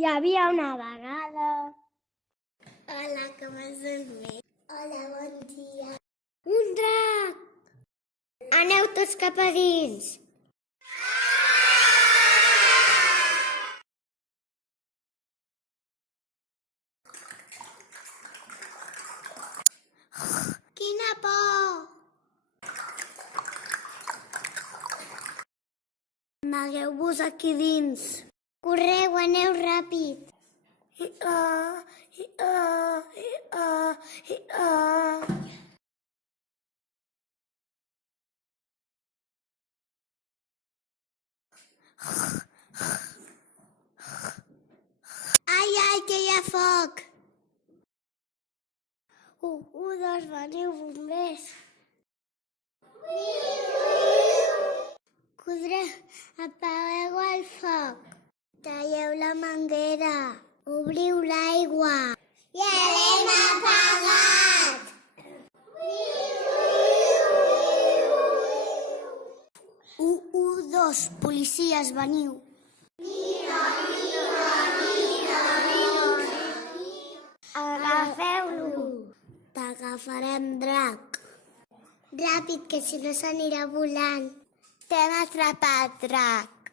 Hi havia una vegada... Hola, com estàs bé? Hola, bon dia. Un drac! Aneu tots cap a dins. Quina por! Amagueu-vos aquí dins. Correu, aneu ràpid. Ai, ai, que hi ha foc! 1, 2, veniu, bombers. Apagueu el foc. Talleu la manguera. Obriu l'aigua. Ja l'hem apagat! 1, 2, policies, veniu. Agafeu-lo. T'agafarem, drac. Ràpid, que si no s'anirà volant. T'hem atrapat, drac.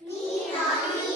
Mira, mira.